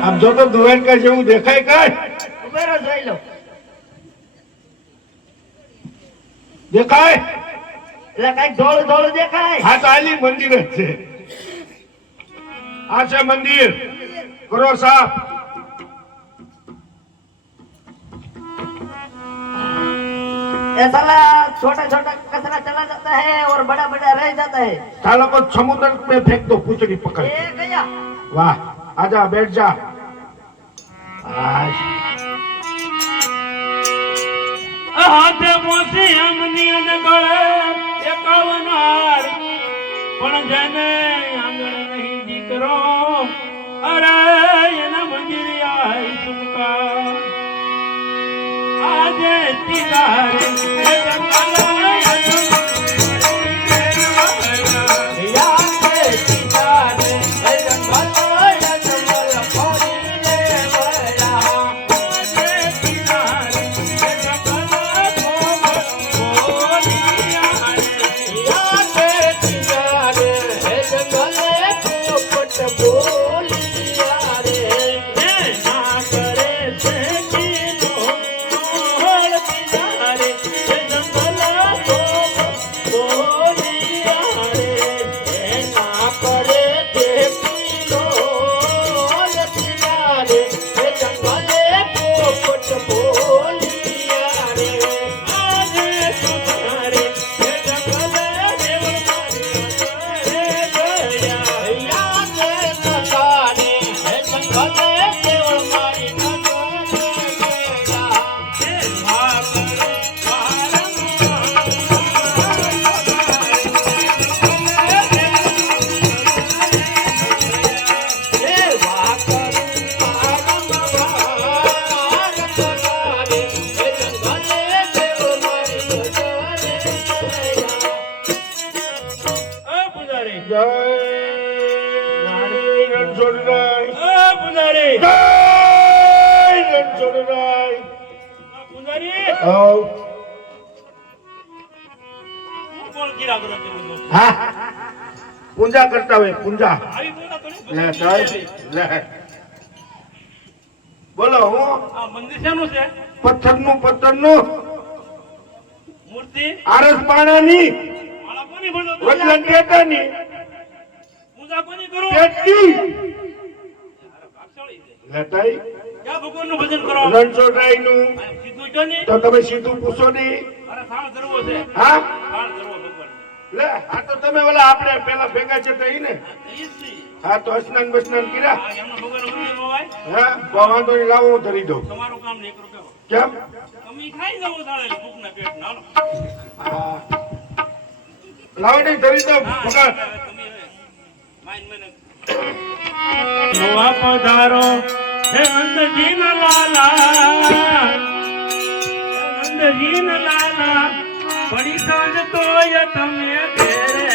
આમ જો તો દ્વારકા જેવું દેખાય કાય ઉભેરો જોઈ લો દેખાય એટલે કઈક ધોળું ધોળું દેખાય હા તો આલી મંદિર જ છે આ છે મંદિર કરો સાફ ये साला छोटा छोटा कचरा चला जाता है और बड़ा बड़ा रह जाता है साला को समुद्र में फेंक दो पूछड़ी पकड़ ये गया वाह आजा बैठ जा आज હાથે મોસી અમની અને ગળે 51 હાર પણ જેને આંગણ નહીં દીકરો અરે એના મંદિર આઈ સુનકા આજે તિલારે પૂજા કરતા હોય પૂજા બોલો હું આ મંદિર શેનું છે પથ્થરનું મૂર્તિ આરસ પાણાની આલા કોની ભણો વચન ટેટાની પૂજા કોની કરો ટેટી લેતાઈ ક્યાં ભગવાનનું ભજન કરો રણછોડરાયનું સીધું જો ને તો તમે સીધું પૂછો ની અરે થાળ ધરવો છે હા થાળ ધરવો ભગવાન લે આ તો તમે ઓલા આપણે પેલા ભેગા છે તઈ ને હા તો સ્નાન બસ્નાન કર્યા એમના ભગવાન મંદિરમાં હોય હા તો વાંધો નહીં લાવો હું ધરી દઉં તમારું કામ નહીં કરો કેમ તમે ખાઈ જાવ સાળે ભૂખના પેટ નાલો હા. લાવો નહીં ધરી દઉં પકડ તમે માઈન મને નવા પધારો હે નંદજી ના લાલા નંદજી ના લાલા બડી સાંજ તોય તમે ઘેરે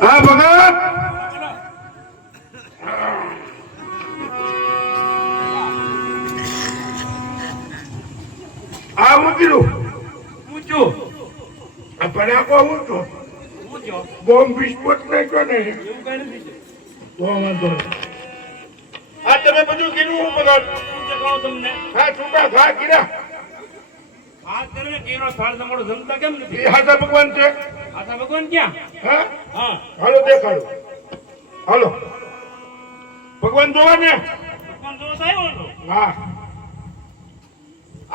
હા ભગત આ હું કીધું ઊંચું પણ આ કહું છું ઊંચો બોમ્બ વિસ્ફોટ નહીં છો ને એવું કઈ નથી તો વાંધો નહીં. આ તમે બધું કીધું હું ભગત ઊંચે કહો તમને હા છૂટા ખા કીધા આ કરે કેરો થાળ તમારો જમતા કેમ નથી એ હાથા ભગવાન છે આતા ભગવાન ક્યાં હા હા હાલો દેખાડો હાલો ભગવાન જોવા ને ભગવાન જોવા તો આવ્યો હતો હા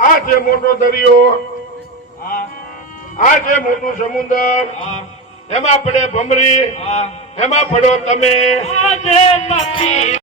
આ છે મોટો દરિયો હા આ છે મોટું સમુદ્ર હા એમાં પડે ભમરી હા એમાં પડો તમે આજે નથી